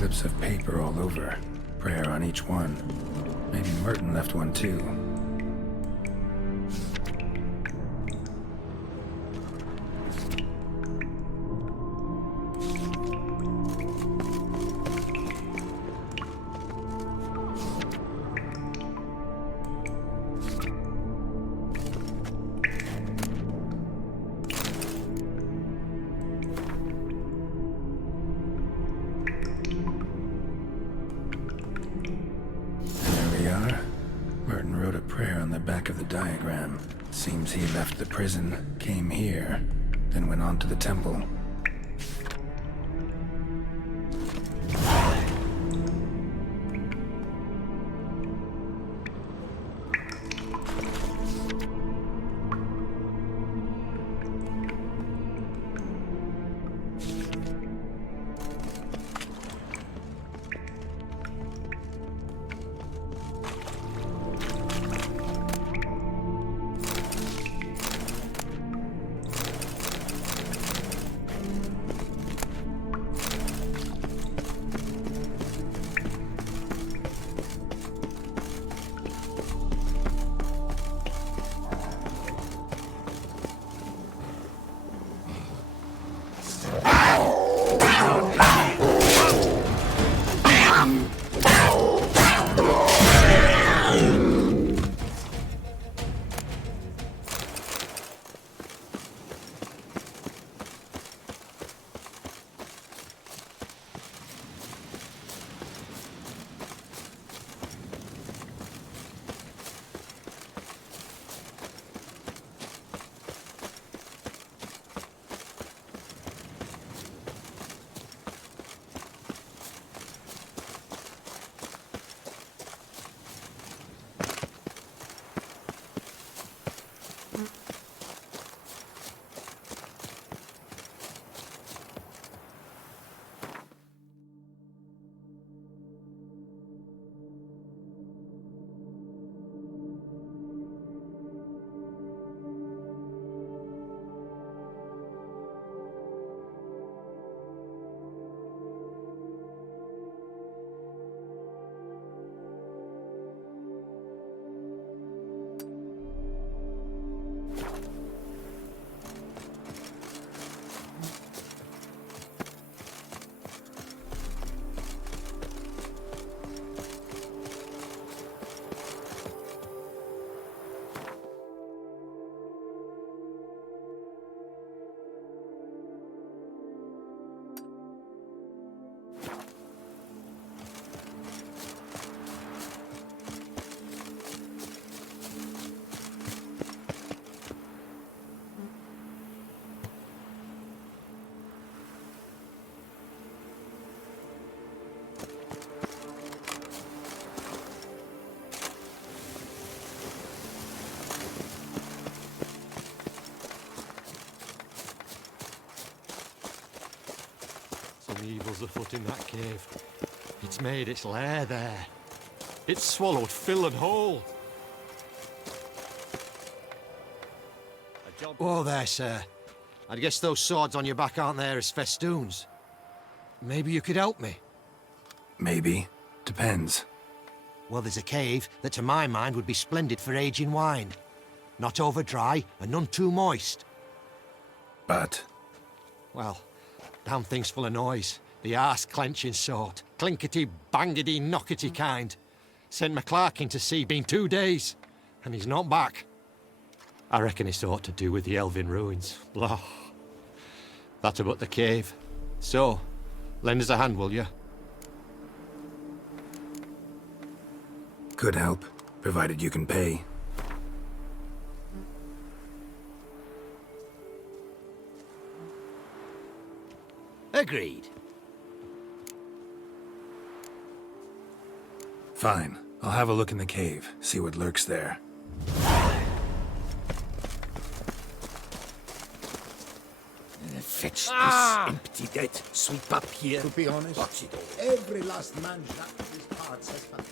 slips of paper all over. Prayer on each one. Maybe Merton left one too. Merton wrote a prayer on the back of the diagram. Seems he left the prison, came here, then went on to the temple. Some evil's afoot in that cave. It's made its lair there. It's swallowed Phil and whole. Oh, there, sir. I guess those swords on your back aren't there as festoons. Maybe you could help me? Maybe. Depends. Well, there's a cave that, to my mind, would be splendid for aging wine. Not over dry and none too moist. But? Well, damn thing's full of noise. The arse-clenching sort. Clinkety, bangety, knockety kind. Sent McClarkin to sea, been 2 days. And he's not back. I reckon it's aught to do with the Elven ruins. Blah. That about the cave. So, lend us a hand, will you? Could help, provided you can pay. Agreed. Fine. I'll have a look in the cave, see what lurks there. Fetch this empty dead. Sweep up here. To be honest, Watch it all. every last man shot in these parts has found.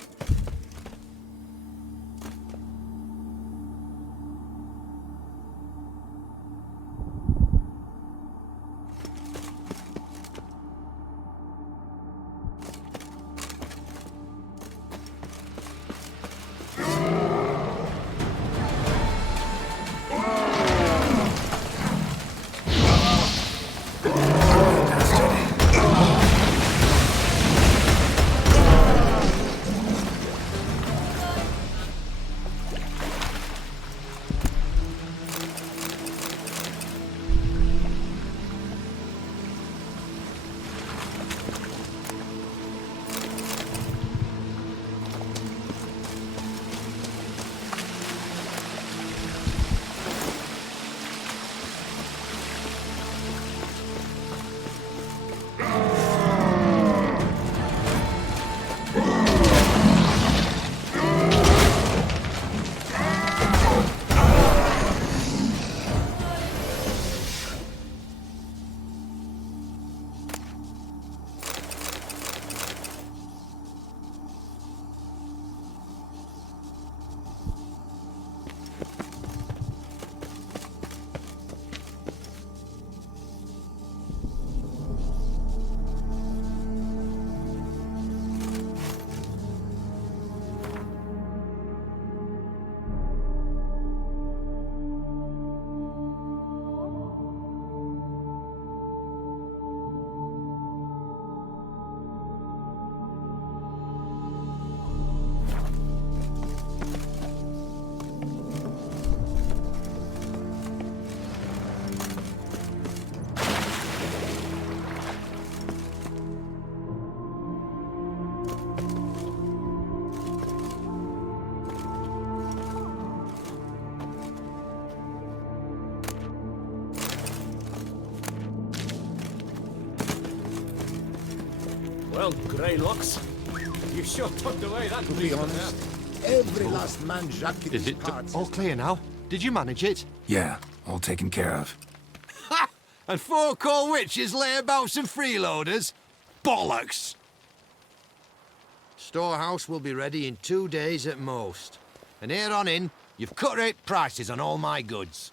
Well, Greylocks, you sure tucked away that To be beast honest, every last man Jacques in Is these it parts all has clear now? Did you manage it? Yeah, all taken care of. Ha! And 4 coal witches layabouts and freeloaders? Bollocks! Storehouse will be ready in 2 days at most. And here on in, you've cut rate prices on all my goods.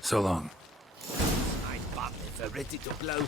So long. Nice button if they're ready to blow.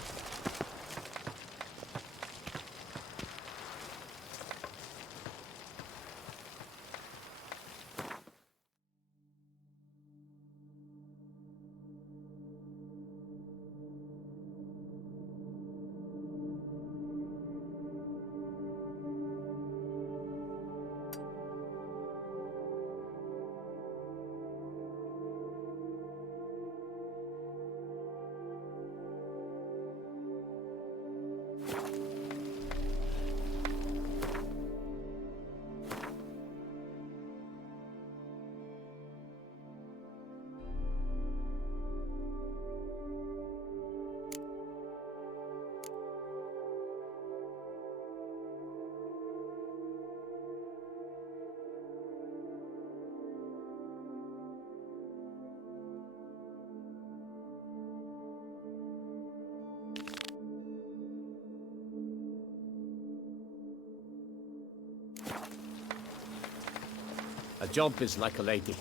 A job is like a lady.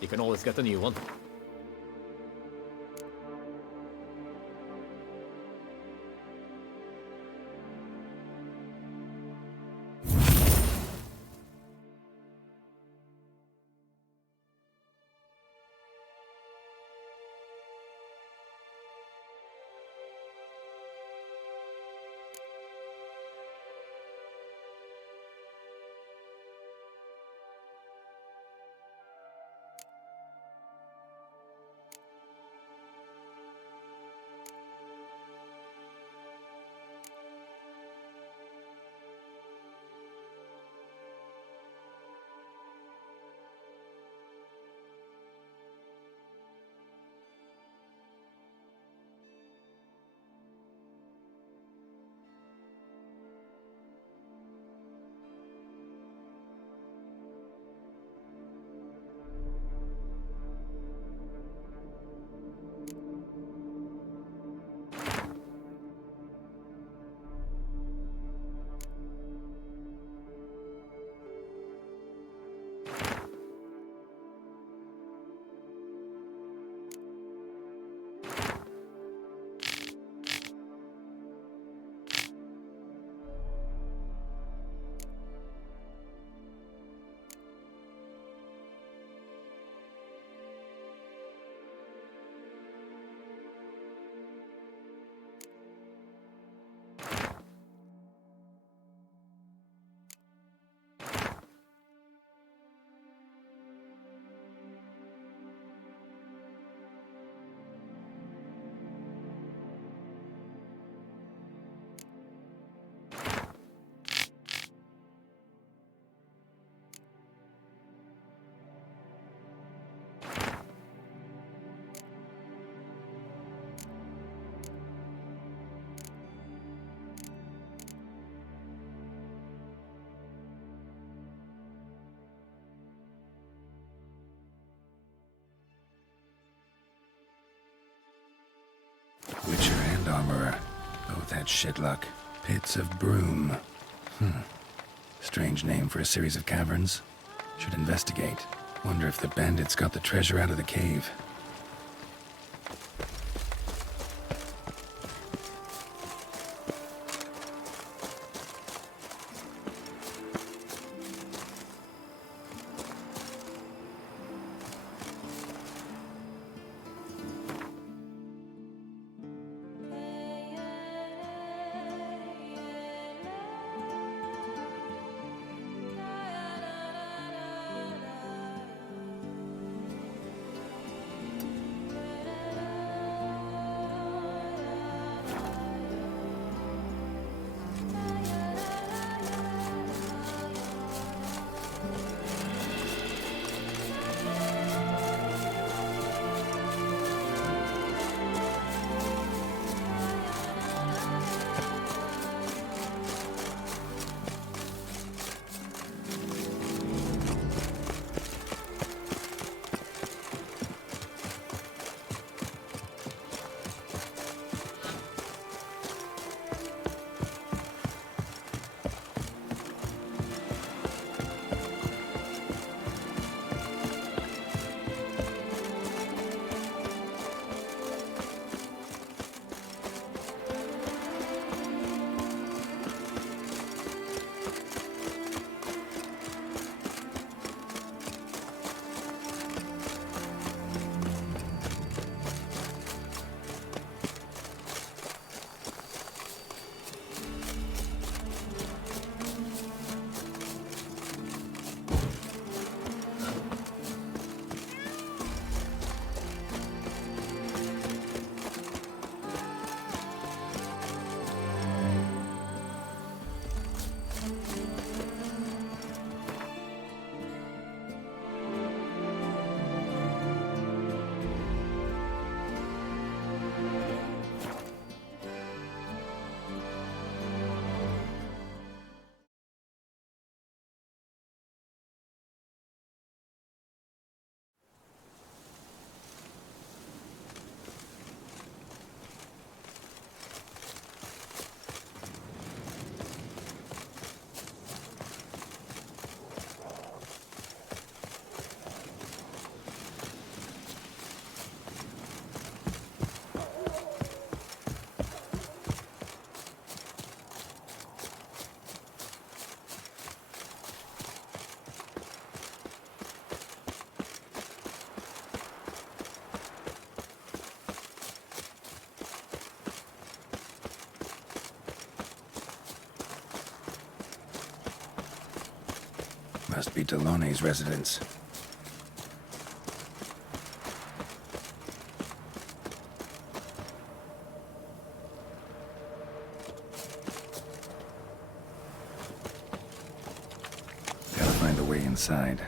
You can always get a new one. armorer. Both had shit luck. Pits of Broom. Strange name for a series of caverns. Should investigate. Wonder if the bandits got the treasure out of the cave. Must be Delonne's residence. Gotta find a way inside.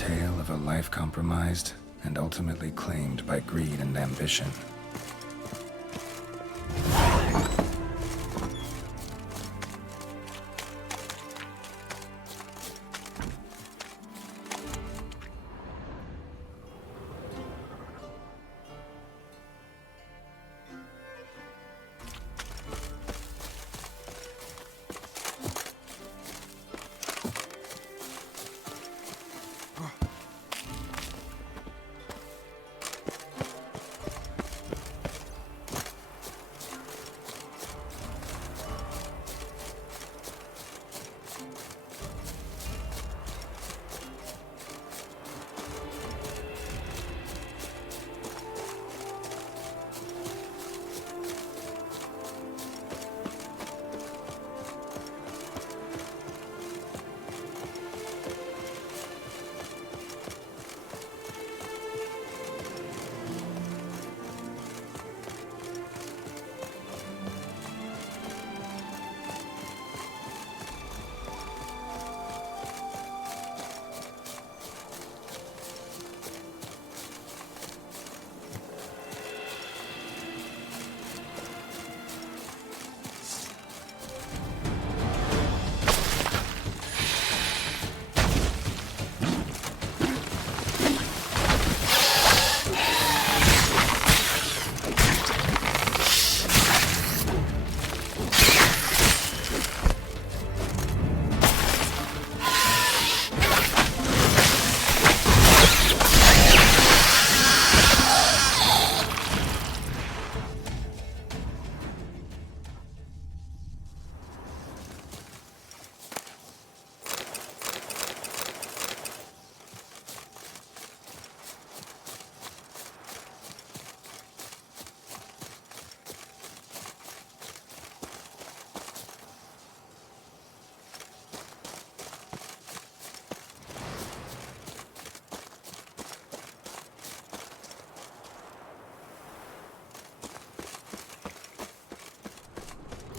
tale of a life compromised and ultimately claimed by greed and ambition.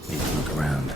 Need to look around.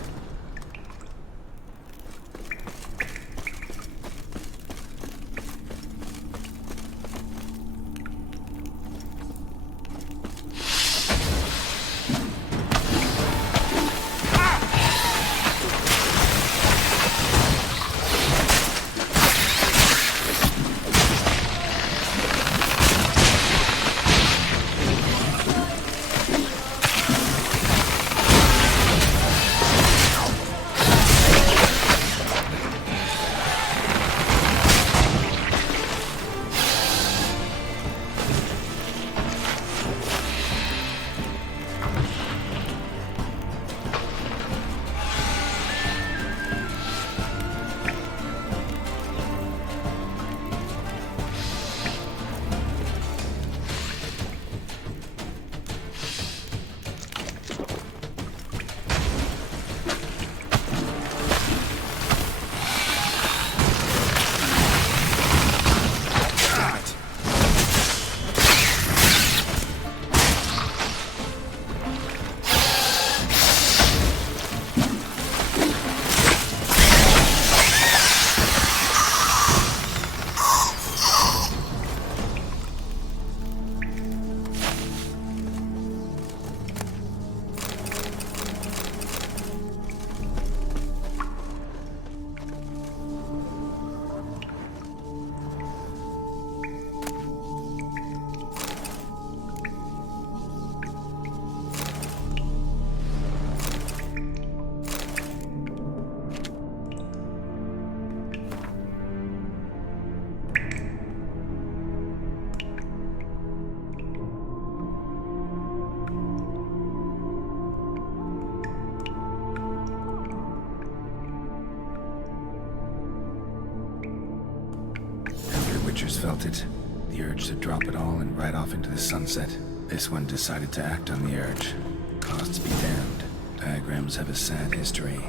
Witchers felt it. The urge to drop it all and ride off into the sunset. This one decided to act on the urge. Costs be damned. Diagrams have a sad history,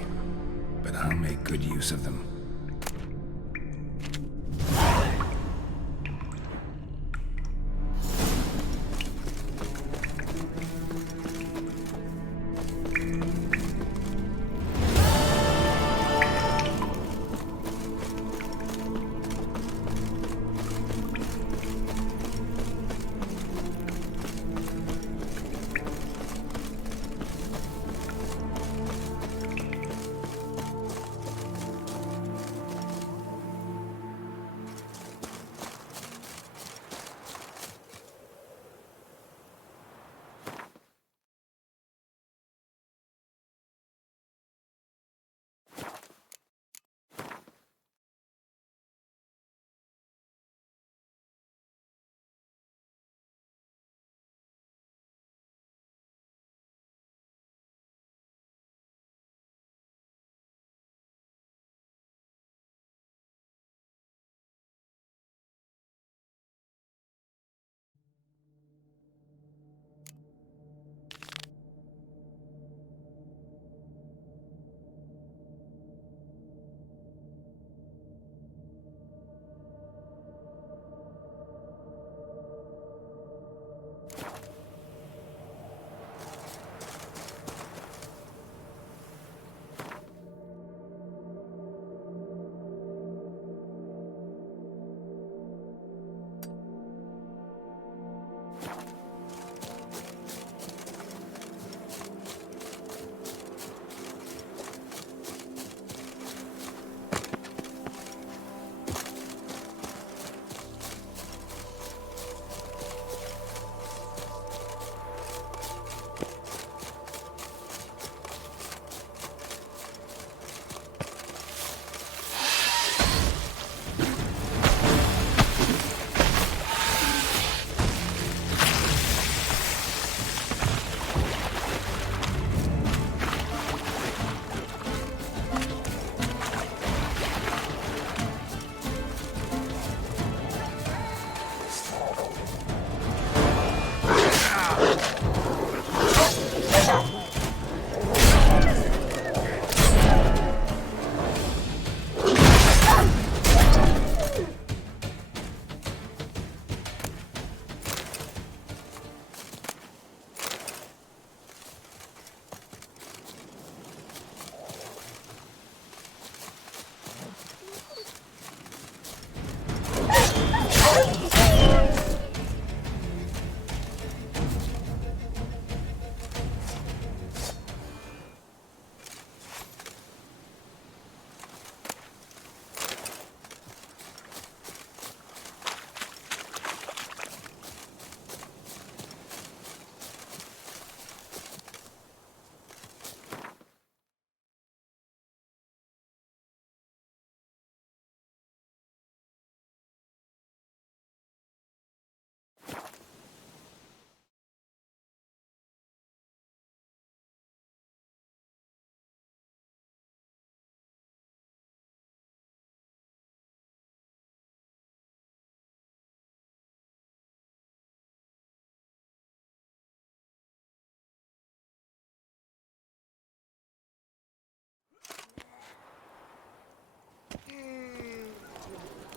but I'll make good use of them.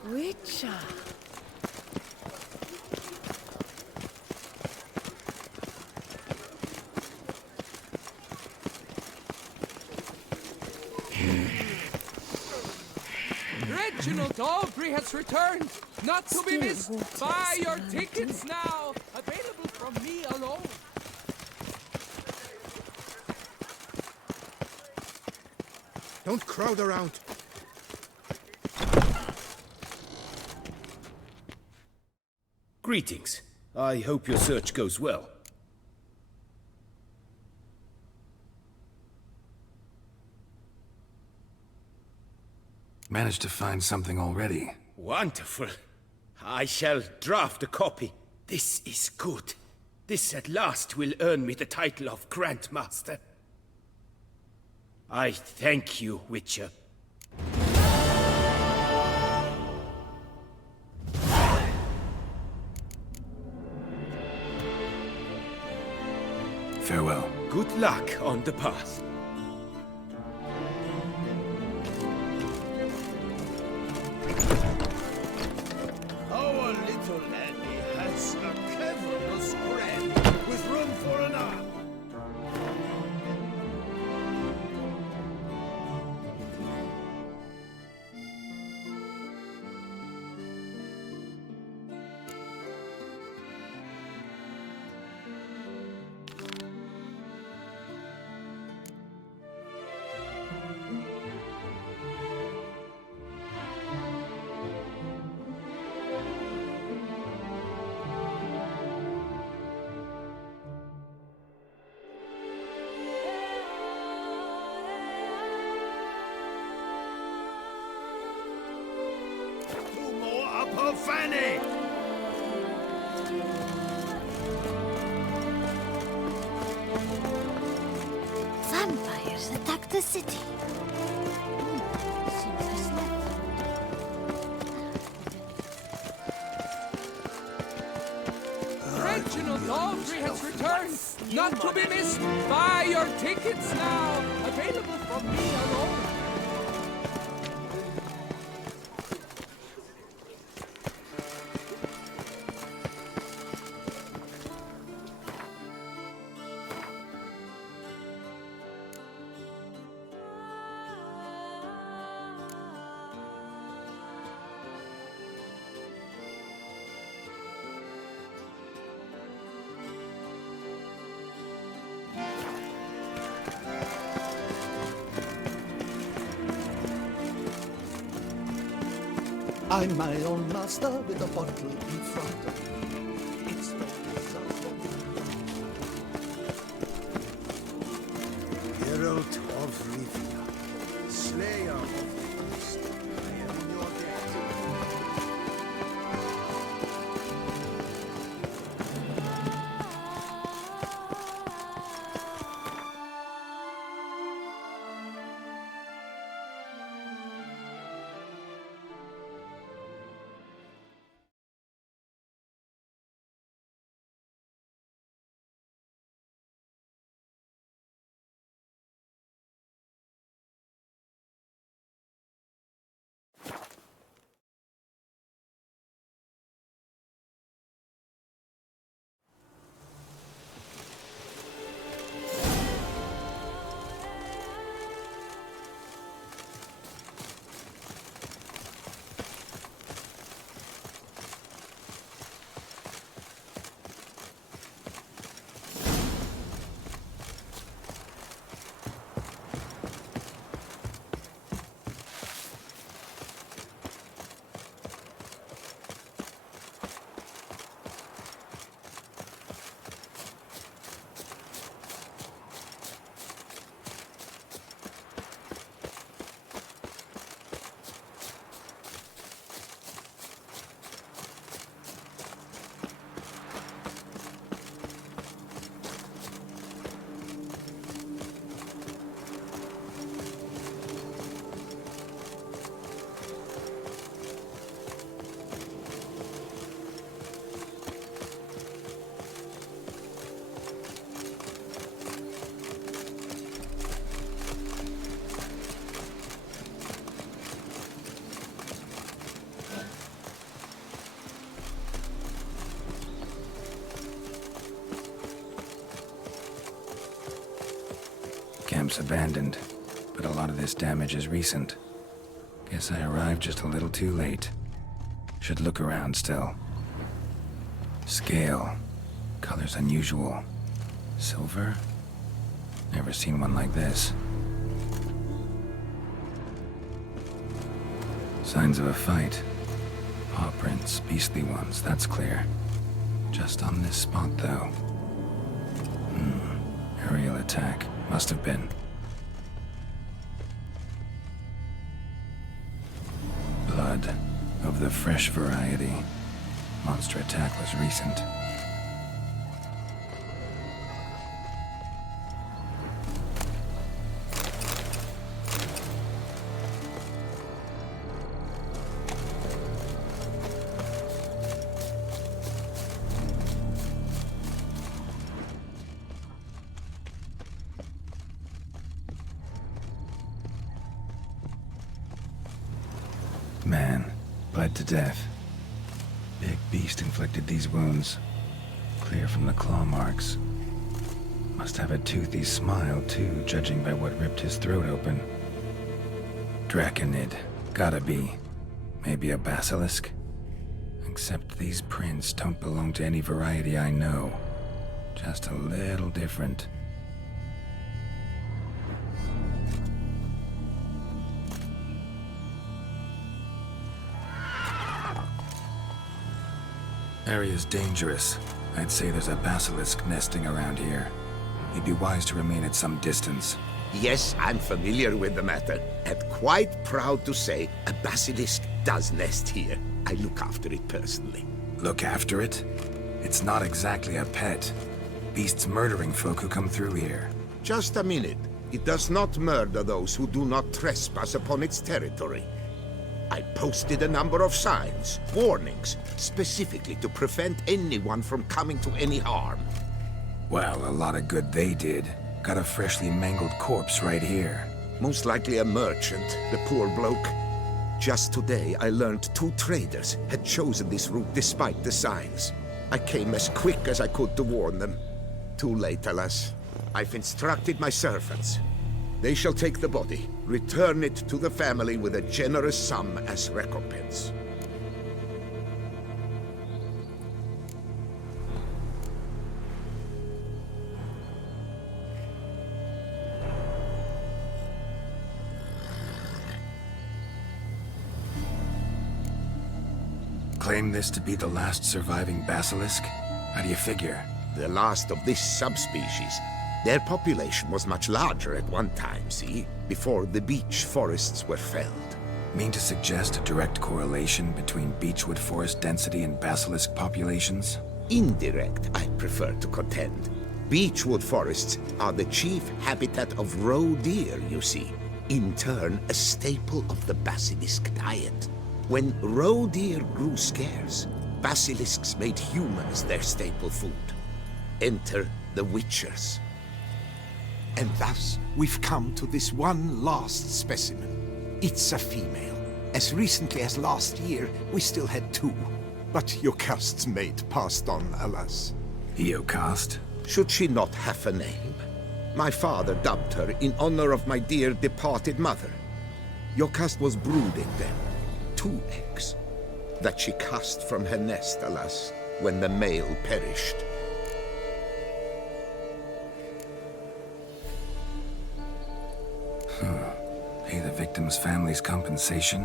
Witcher. Reginald Aubrey has returned, not to be missed. Still Buy your waters tickets now, available from me alone. Don't crowd around. Greetings. I hope your search goes well. Managed to find something already. Wonderful. I shall draft a copy. This is good. This at last will earn me the title of Grandmaster. I thank you, Witcher. Farewell. Good luck on the path. Our little Annie has a cavernous granny with room for an arm. Two more up her fanny! Vampires attack the city. Reginald Aubrey has returned, not to be missed. Buy your tickets now, available from me alone. I'm my own master with a bottle in front of me. It's the result of Herald of Rivia, Slayer of the East. I am on your debt. camp's abandoned, but a lot of this damage is recent. Guess I arrived just a little too late. Should look around still. Scale. Color's unusual. Silver? Never seen one like this. Signs of a fight. Paw prints, beastly ones, that's clear. Just on this spot, though. Aerial attack. Must have been. Blood. Of the fresh variety. Monster attack was recent. Man, bled to death. Big beast inflicted these wounds. Clear from the claw marks. Must have a toothy smile, too, judging by what ripped his throat open. Draconid. Gotta be. Maybe a basilisk? Except these prints don't belong to any variety I know. Just a little different. Area's dangerous. I'd say there's a basilisk nesting around here. You'd be wise to remain at some distance. Yes, I'm familiar with the matter, and quite proud to say a basilisk does nest here. I look after it personally. Look after it? It's not exactly a pet. Beast's murdering folk who come through here. Just a minute. It does not murder those who do not trespass upon its territory. I posted a number of signs, warnings, specifically to prevent anyone from coming to any harm. Well, a lot of good they did. Got a freshly mangled corpse right here. Most likely a merchant, the poor bloke. Just today, I learned 2 traders had chosen this route despite the signs. I came as quick as I could to warn them. Too late, alas. I've instructed my servants. They shall take the body, return it to the family with a generous sum as recompense. Claim this to be the last surviving basilisk? How do you figure? The last of this subspecies. Their population was much larger at one time, see? Before the beech forests were felled. Mean to suggest a direct correlation between beechwood forest density and basilisk populations? Indirect, I prefer to contend. Beechwood forests are the chief habitat of roe deer, you see. In turn, a staple of the basilisk diet. When roe deer grew scarce, basilisks made humans their staple food. Enter the witchers. And thus, we've come to this one last specimen. It's a female. As recently as last year, we still had 2. But Jocast's mate passed on, alas. Jocast? Should she not have a name? My father dubbed her in honor of my dear departed mother. Jocast was brooding then. 2 eggs. That she cast from her nest, alas, when the male perished. Pay the victim's family's compensation?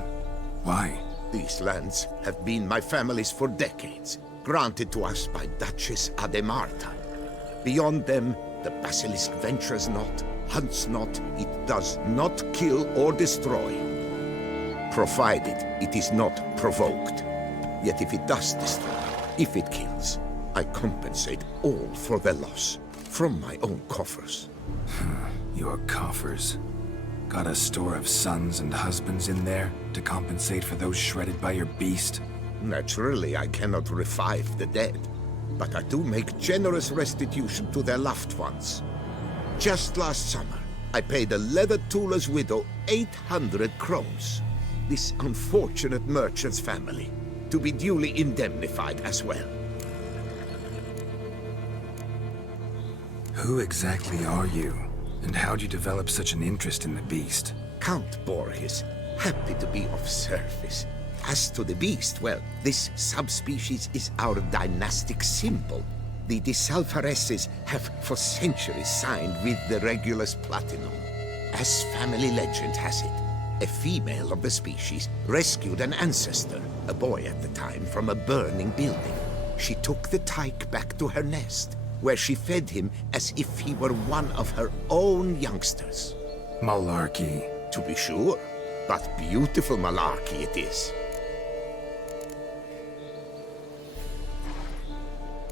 Why? These lands have been my family's for decades, granted to us by Duchess Ademarta. Beyond them, the basilisk ventures not, hunts not, it does not kill or destroy. Provided it is not provoked. Yet if it does destroy, if it kills, I compensate all for the loss, from my own coffers. Your coffers. Got a store of sons and husbands in there to compensate for those shredded by your beast? Naturally, I cannot revive the dead, but I do make generous restitution to their loved ones. Just last summer, I paid a leather tooler's widow 800 crowns. This unfortunate merchant's family, to be duly indemnified as well. Who exactly are you? And how'd you develop such an interest in the beast? Count Borges, happy to be of service. As to the beast, well, this subspecies is our dynastic symbol. The Disalfareses have for centuries signed with the Regulus Platinum. As family legend has it, a female of the species rescued an ancestor, a boy at the time, from a burning building. She took the tyke back to her nest, where she fed him as if he were one of her own youngsters. Malarkey. To be sure, but beautiful malarkey it is.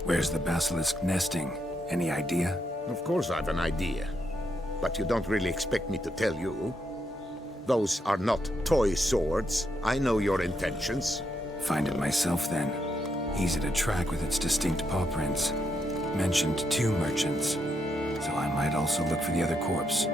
Where's the basilisk nesting? Any idea? Of course I've an idea, but you don't really expect me to tell you. Those are not toy swords. I know your intentions. Find it myself then. Easy to track with its distinct paw prints. Mentioned 2 merchants, so I might also look for the other corpse.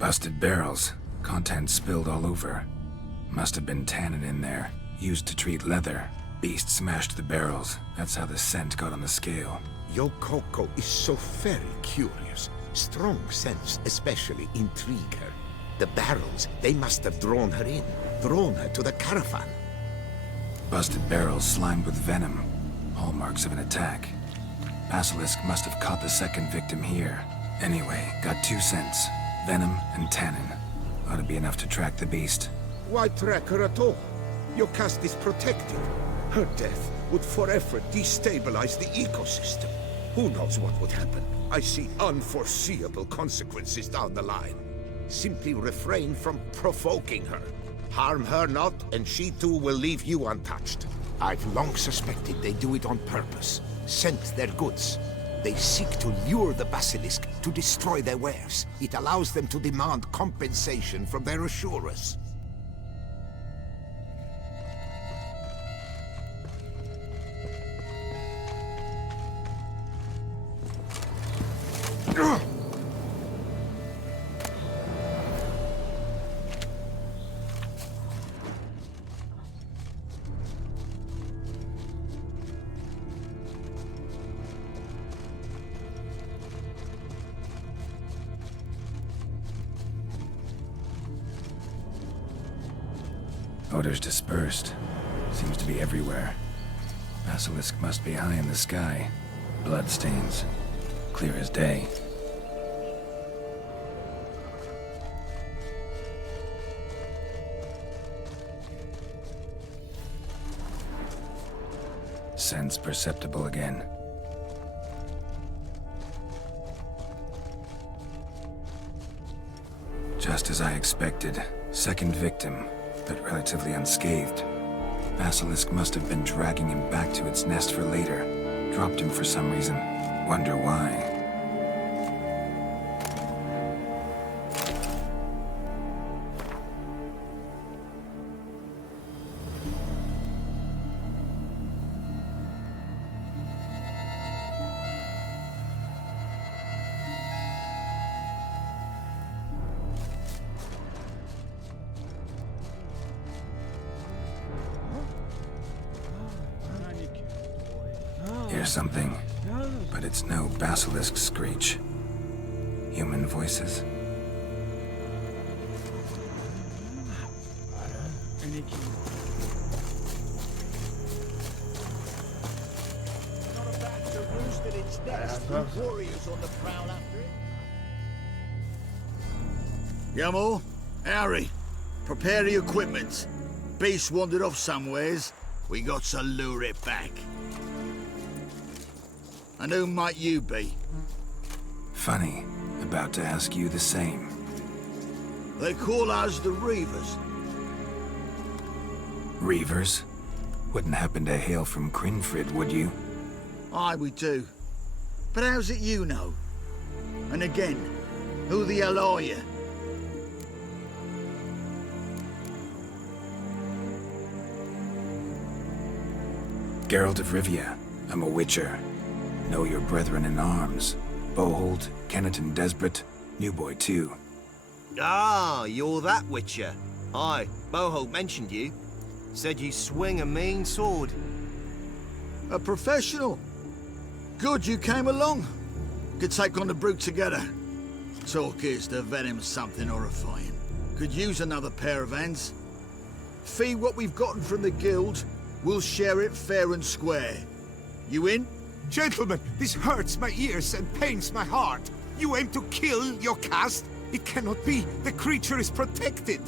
Busted barrels. Contents spilled all over. Must have been tannin in there. Used to treat leather. Beast smashed the barrels. That's how the scent got on the scale. Yokoko is so very curious. Strong scents especially intrigue her. The barrels, they must have drawn her in. Drawn her to the caravan. Busted barrels slimed with venom. Hallmarks of an attack. Basilisk must have caught the second victim here. Anyway, got 2 scents. Venom and tannin. Ought to be enough to track the beast. Why track her at all? Your caste is protected. Her death would forever destabilize the ecosystem. Who knows what would happen? I see unforeseeable consequences down the line. Simply refrain from provoking her. Harm her not, and she too will leave you untouched. I've long suspected they do it on purpose. Scent their goods. They seek to lure the basilisk to destroy their wares. It allows them to demand compensation from their assurers. Odors dispersed. Seems to be everywhere. Basilisk must be high in the sky. Bloodstains. Clear as day. Scents perceptible again. Just as I expected. Second victim, but relatively unscathed. Basilisk must have been dragging him back to its nest for later. Dropped him for some reason. Wonder why. hear something, but it's no basilisk screech. Human voices? Yamal, Harry, prepare the equipment. Beast wandered off somewheres. We got to lure it back. And who might you be? Funny. About to ask you the same. They call us the Reavers. Reavers? Wouldn't happen to hail from Crinfrid, would you? Aye, we do. But how's it you know? And again, who the hell are you? Geralt of Rivia. I'm a witcher. Know your brethren in arms. Bohold, Kenneton Desperate, New Boy too. Ah, you're that witcher. Aye, Bohold mentioned you. Said you swing a mean sword. A professional. Good you came along. Could take on the brute together. Talk is the venom's something horrifying. Could use another pair of hands. Fee what we've gotten from the guild, we'll share it fair and square. You in? Gentlemen, this hurts my ears and pains my heart. You aim to kill your caste? It cannot be. The creature is protected.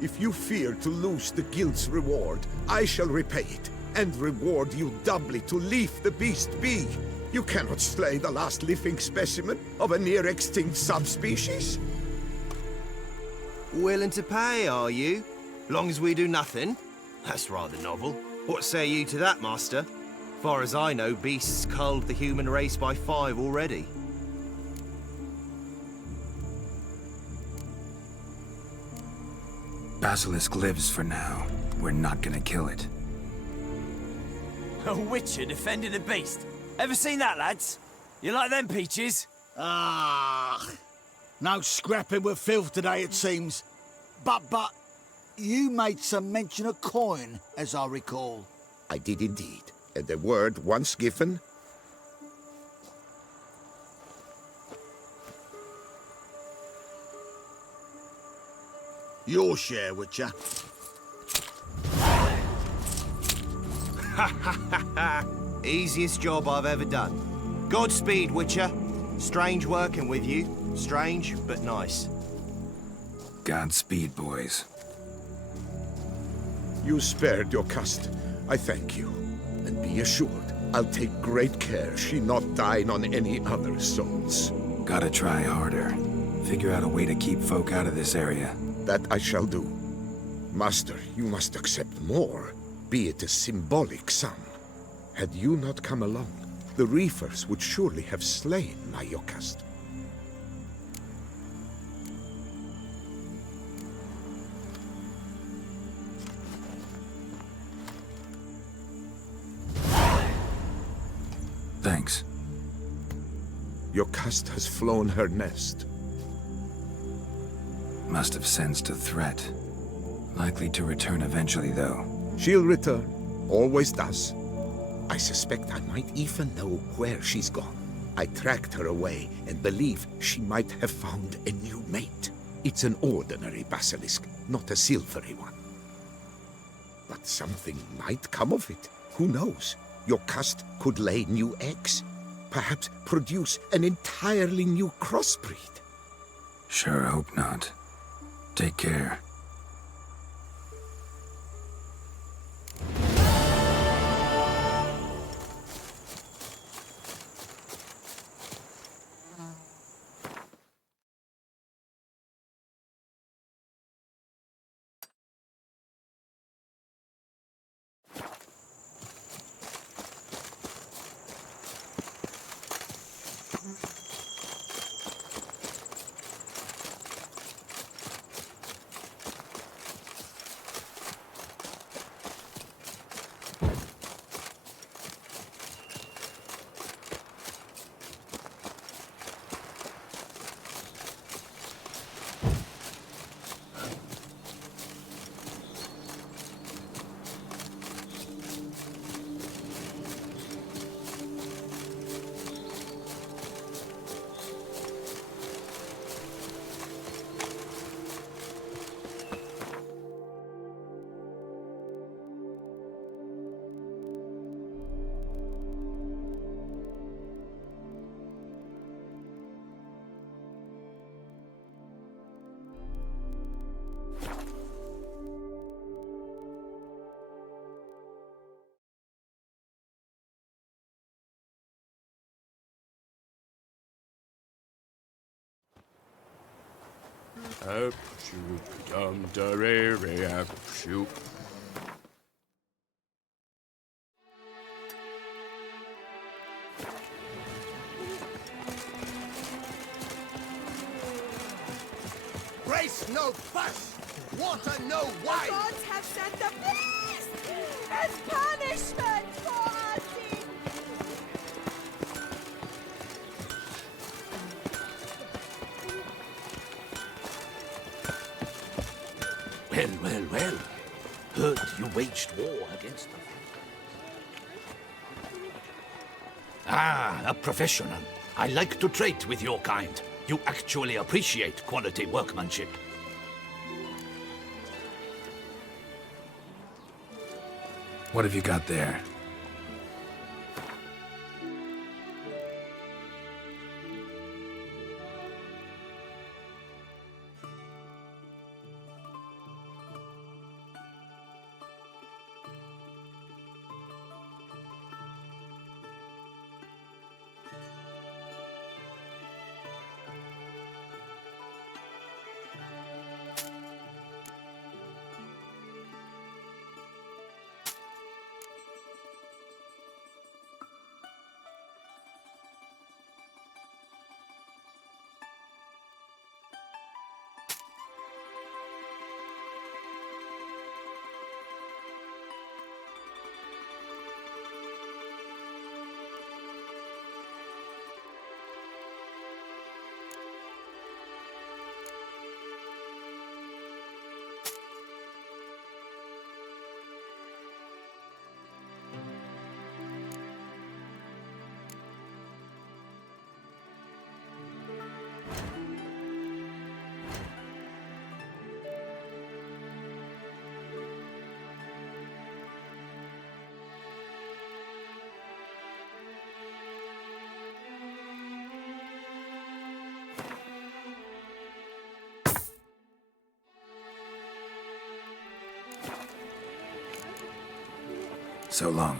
If you fear to lose the guild's reward, I shall repay it, and reward you doubly to leave the beast be. You cannot slay the last living specimen of a near-extinct subspecies. Willing to pay, are you? Long as we do nothing? That's rather novel. What say you to that, master? Far as I know, beasts culled the human race by 5 already. Basilisk lives for now. We're not gonna kill it. A witcher defending a beast. Ever seen that, lads? You like them peaches? Ah, no scrapping with filth today, it seems. But, you made some mention of coin, as I recall. I did indeed. And the word once given... Your share, Witcher. Easiest job I've ever done. Godspeed, Witcher. Strange working with you. Strange, but nice. Godspeed, boys. You spared your caste. I thank you. And be assured, I'll take great care she not dine on any other souls. Gotta try harder. Figure out a way to keep folk out of this area. That I shall do. Master, you must accept more, be it a symbolic sum. Had you not come along, the Reefers would surely have slain my Yokast. Thanks. Yokast has flown her nest. Must have sensed a threat. Likely to return eventually, though. She'll return. Always does. I suspect I might even know where she's gone. I tracked her away and believe she might have found a new mate. It's an ordinary basilisk, not a silvery one. But something might come of it. Who knows? Your caste could lay new eggs. Perhaps produce an entirely new crossbreed. Sure hope not. Take care. Race no fuss! Water no wine! Gods have sent the beast as punishment for our sin. Well. Heard you waged war against them. Ah, a professional. I like to trade with your kind. You actually appreciate quality workmanship. What have you got there? So long.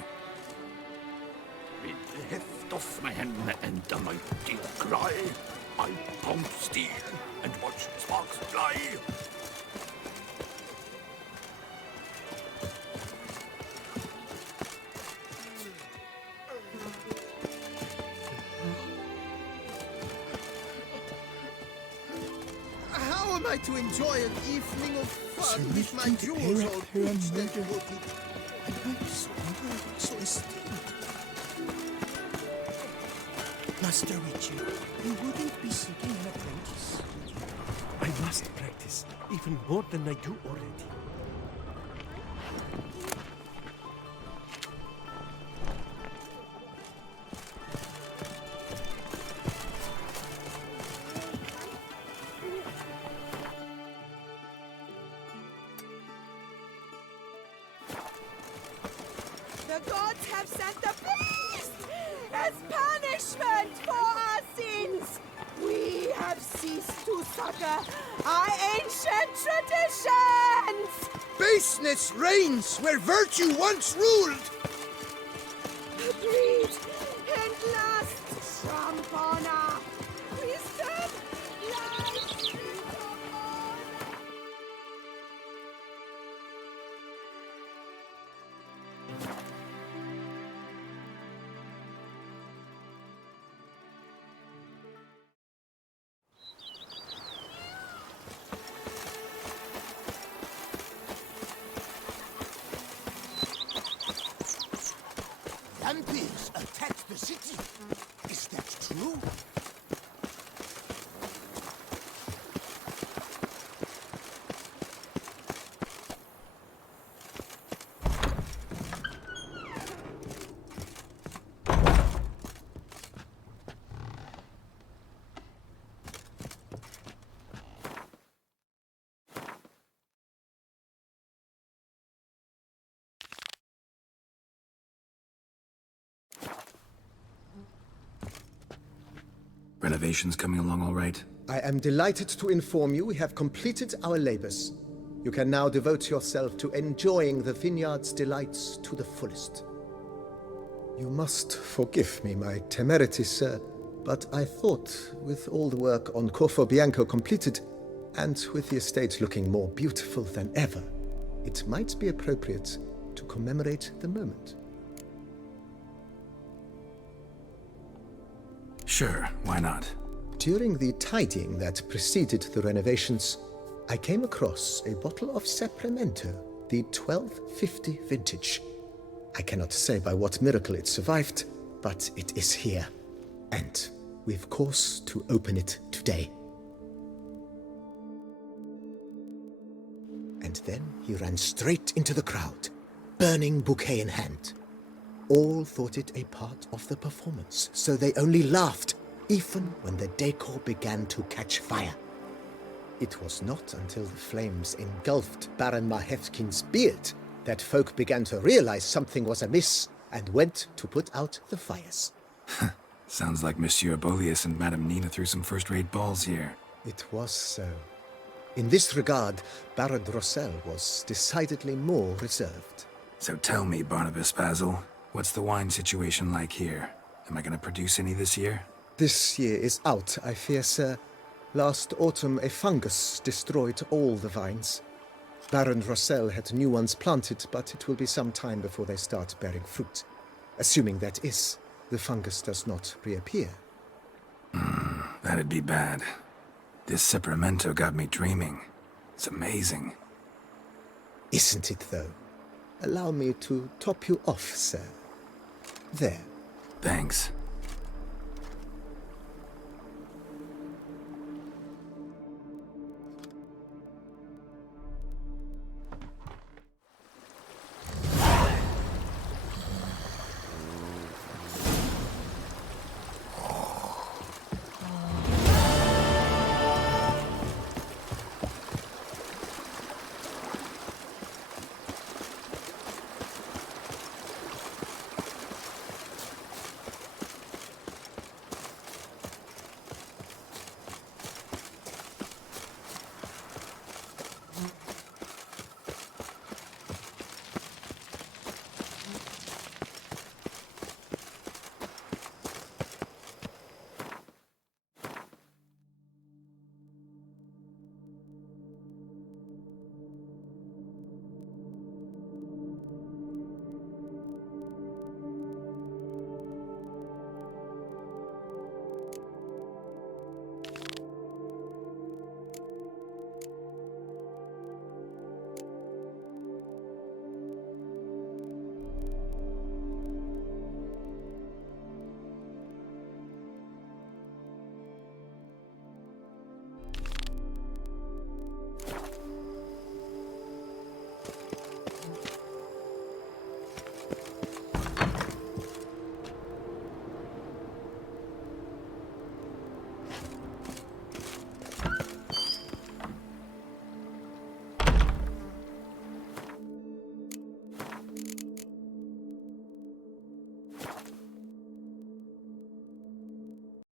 With the heft of man and a mighty cry, I pound steel and watch sparks fly. How am I to enjoy an evening of fun with my jewels all bleached and devoted? And I'm so honored, so esteemed. Master Richard, you wouldn't be seeking an apprentice. I must practice, even more than I do already. The gods have sent the beast as punishment for our sins. We have ceased to succor our ancient traditions. Baseness reigns where virtue once ruled. Greed and lust trump honor. Wisdom lies in honor. Vampires attacked the city. Is that true? Renovations coming along all right? I am delighted to inform you we have completed our labors. You can now devote yourself to enjoying the vineyard's delights to the fullest. You must forgive me my temerity, sir, but I thought, with all the work on Corvo Bianco completed, And with the estate looking more beautiful than ever, it might be appropriate to commemorate the moment. Sure, why not? During the tidying that preceded the renovations, I came across a bottle of Sapramento, the 1250 vintage. I cannot say by what miracle it survived, but it is here. And we've cause to open it today. And then he ran straight into the crowd, burning bouquet in hand. All thought it a part of the performance, so they only laughed, even when the decor began to catch fire. It was not until the flames engulfed Baron Mahevkin's beard that folk began to realize something was amiss and went to put out the fires. Sounds like Monsieur Bolius and Madame Nina threw some first-rate balls here. It was so. In this regard, Baron Rossel was decidedly more reserved. So tell me, Barnabas Basil, what's the wine situation like here? Am I going to produce any this year? This year is out, I fear, sir. Last autumn, a fungus destroyed all the vines. Baron Rossel had new ones planted, but it will be some time before they start bearing fruit. Assuming that is, the fungus does not reappear. That'd be bad. This Sapramento got me dreaming. It's amazing. Isn't it, though? Allow me to top you off, sir. There. Thanks.